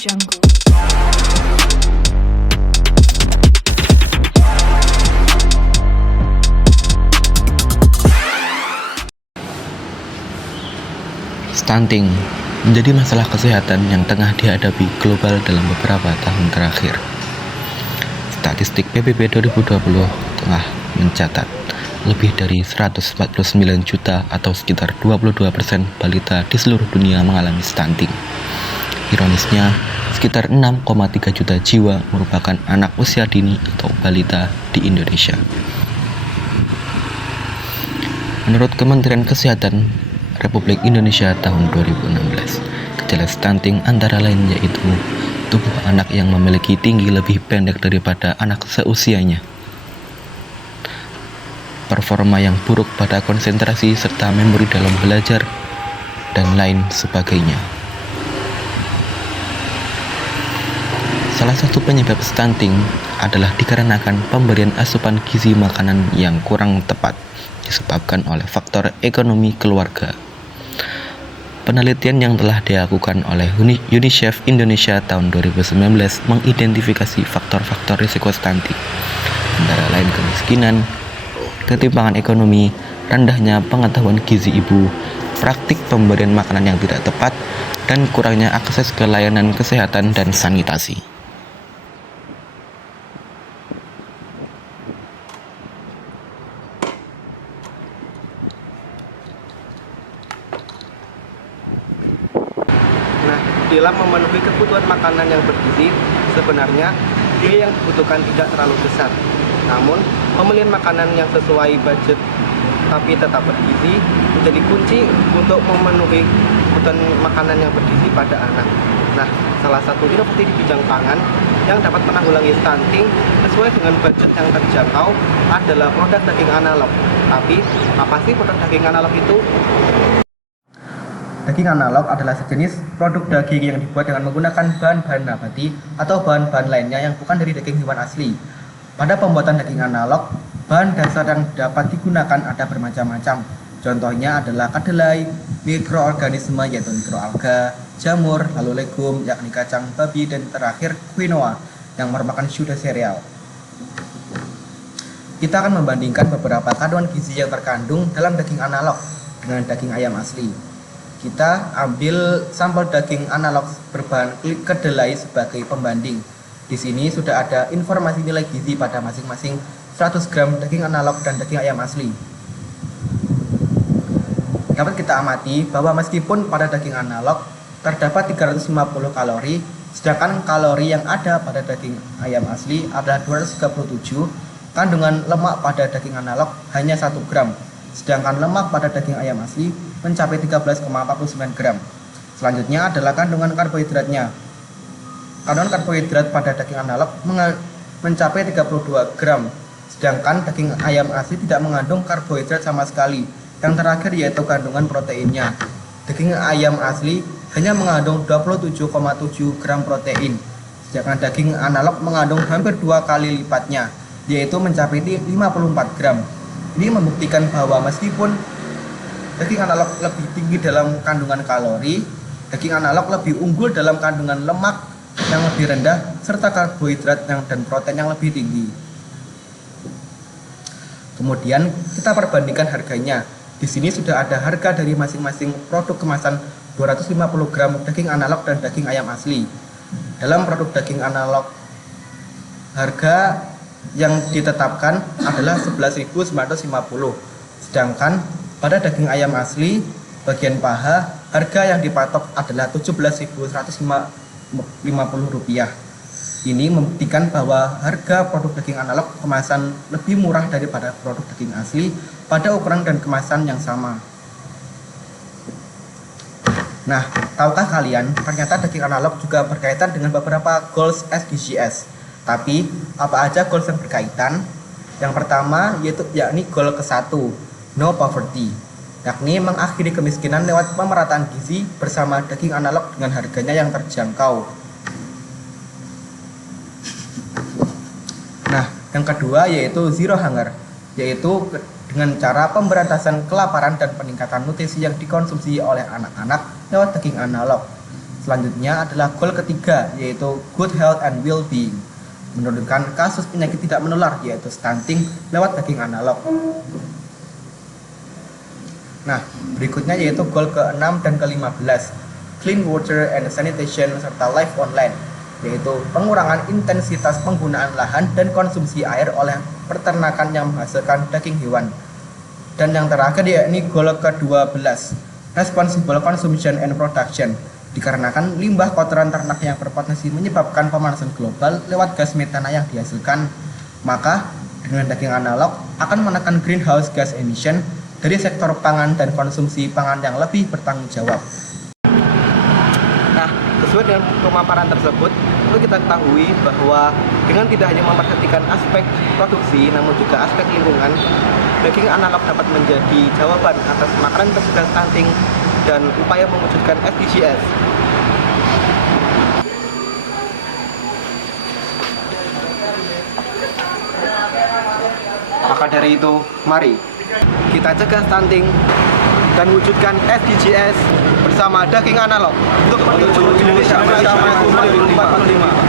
Jungle. Stunting menjadi masalah kesehatan yang tengah dihadapi global dalam beberapa tahun terakhir. Statistik PBB 2020 telah mencatat lebih dari 149 juta atau sekitar 22% balita di seluruh dunia mengalami stunting. Ironisnya, sekitar 6,3 juta jiwa merupakan anak usia dini atau balita di Indonesia. Menurut Kementerian Kesehatan Republik Indonesia tahun 2016, gejala stunting antara lain yaitu tubuh anak yang memiliki tinggi lebih pendek daripada anak seusianya, performa yang buruk pada konsentrasi serta memori dalam belajar, dan lain sebagainya. Salah satu penyebab stunting adalah dikarenakan pemberian asupan gizi makanan yang kurang tepat, disebabkan oleh faktor ekonomi keluarga. Penelitian yang telah dilakukan oleh UNICEF Indonesia tahun 2019 mengidentifikasi faktor-faktor risiko stunting, antara lain kemiskinan, ketimpangan ekonomi, rendahnya pengetahuan gizi ibu, praktik pemberian makanan yang tidak tepat, dan kurangnya akses ke layanan kesehatan dan sanitasi. Nah, dalam memenuhi kebutuhan makanan yang bergizi, sebenarnya biaya yang dibutuhkan tidak terlalu besar. Namun, pembelian makanan yang sesuai budget tapi tetap bergizi menjadi kunci untuk memenuhi kebutuhan makanan yang bergizi pada anak. Nah, salah satu inovasi di bidang pangan yang dapat menanggulangi stunting sesuai dengan budget yang terjangkau adalah produk daging analog. Tapi, apa sih produk daging analog itu? Daging analog adalah sejenis produk daging yang dibuat dengan menggunakan bahan-bahan nabati atau bahan-bahan lainnya yang bukan dari daging hewan asli. Pada pembuatan daging analog, bahan dasar yang dapat digunakan ada bermacam-macam. Contohnya adalah kedelai, mikroorganisme yaitu mikroalga, jamur, lalu legum yakni kacang babi, dan terakhir quinoa yang merupakan pseudo sereal. Kita akan membandingkan beberapa kandungan gizi yang terkandung dalam daging analog dengan daging ayam asli. Kita ambil sampel daging analog berbahan kedelai sebagai pembanding. Di sini sudah ada informasi nilai gizi pada masing-masing 100 gram daging analog dan daging ayam asli. Dapat kita amati bahwa meskipun pada daging analog terdapat 350 kalori, sedangkan kalori yang ada pada daging ayam asli adalah 237, kandungan lemak pada daging analog hanya 1 gram. Sedangkan lemak pada daging ayam asli mencapai 13,49 gram. Selanjutnya adalah kandungan karbohidratnya. Kandungan karbohidrat pada daging analog mencapai 32 gram, sedangkan daging ayam asli tidak mengandung karbohidrat sama sekali. Yang terakhir yaitu kandungan proteinnya. Daging ayam asli hanya mengandung 27,7 gram protein, sedangkan daging analog mengandung hampir 2 kali lipatnya, yaitu mencapai 54 gram. Ini membuktikan bahwa meskipun daging analog lebih tinggi dalam kandungan kalori, daging analog lebih unggul dalam kandungan lemak yang lebih rendah serta karbohidrat dan protein yang lebih tinggi. Kemudian kita perbandingkan harganya. Di sini sudah ada harga dari masing-masing produk kemasan 250 gram daging analog dan daging ayam asli. Dalam produk daging analog, harga yang ditetapkan adalah 11.950. Sedangkan pada daging ayam asli bagian paha, harga yang dipatok adalah Rp17.150. Ini membuktikan bahwa harga produk daging analog kemasan lebih murah daripada produk daging asli pada ukuran dan kemasan yang sama. Nah, tahukah kalian ternyata daging analog juga berkaitan dengan beberapa goals SDGs. Tapi, apa aja goals yang berkaitan? Yang pertama yakni goal ke-1, no poverty, yakni mengakhiri kemiskinan lewat pemerataan gizi bersama daging analog dengan harganya yang terjangkau. Nah, yang kedua yaitu zero hunger, yaitu dengan cara pemberantasan kelaparan dan peningkatan nutrisi yang dikonsumsi oleh anak-anak lewat daging analog. Selanjutnya adalah goal ketiga, yaitu good health and well-being, menurunkan kasus penyakit tidak menular, yaitu stunting lewat daging analog. Nah, berikutnya yaitu goal ke-6 dan ke-15, clean water and sanitation serta life online, yaitu pengurangan intensitas penggunaan lahan dan konsumsi air oleh peternakan yang menghasilkan daging hewan. Dan yang terakhir yakni goal ke-12, responsible consumption and production, dikarenakan limbah kotoran ternak yang berpotensi menyebabkan pemanasan global lewat gas metana yang dihasilkan, maka dengan daging analog akan menekan greenhouse gas emission dari sektor pangan dan konsumsi pangan yang lebih bertanggung jawab. Nah, sesuai dengan pemaparan tersebut, perlu kita ketahui bahwa dengan tidak hanya memperhatikan aspek produksi, namun juga aspek lingkungan, daging analog dapat menjadi jawaban atas makanan pencegah stunting dan upaya mewujudkan SDGs. Maka dari itu, mari kita cegah stunting dan wujudkan SDGs bersama daging analog untuk menuju Indonesia Maju 2045.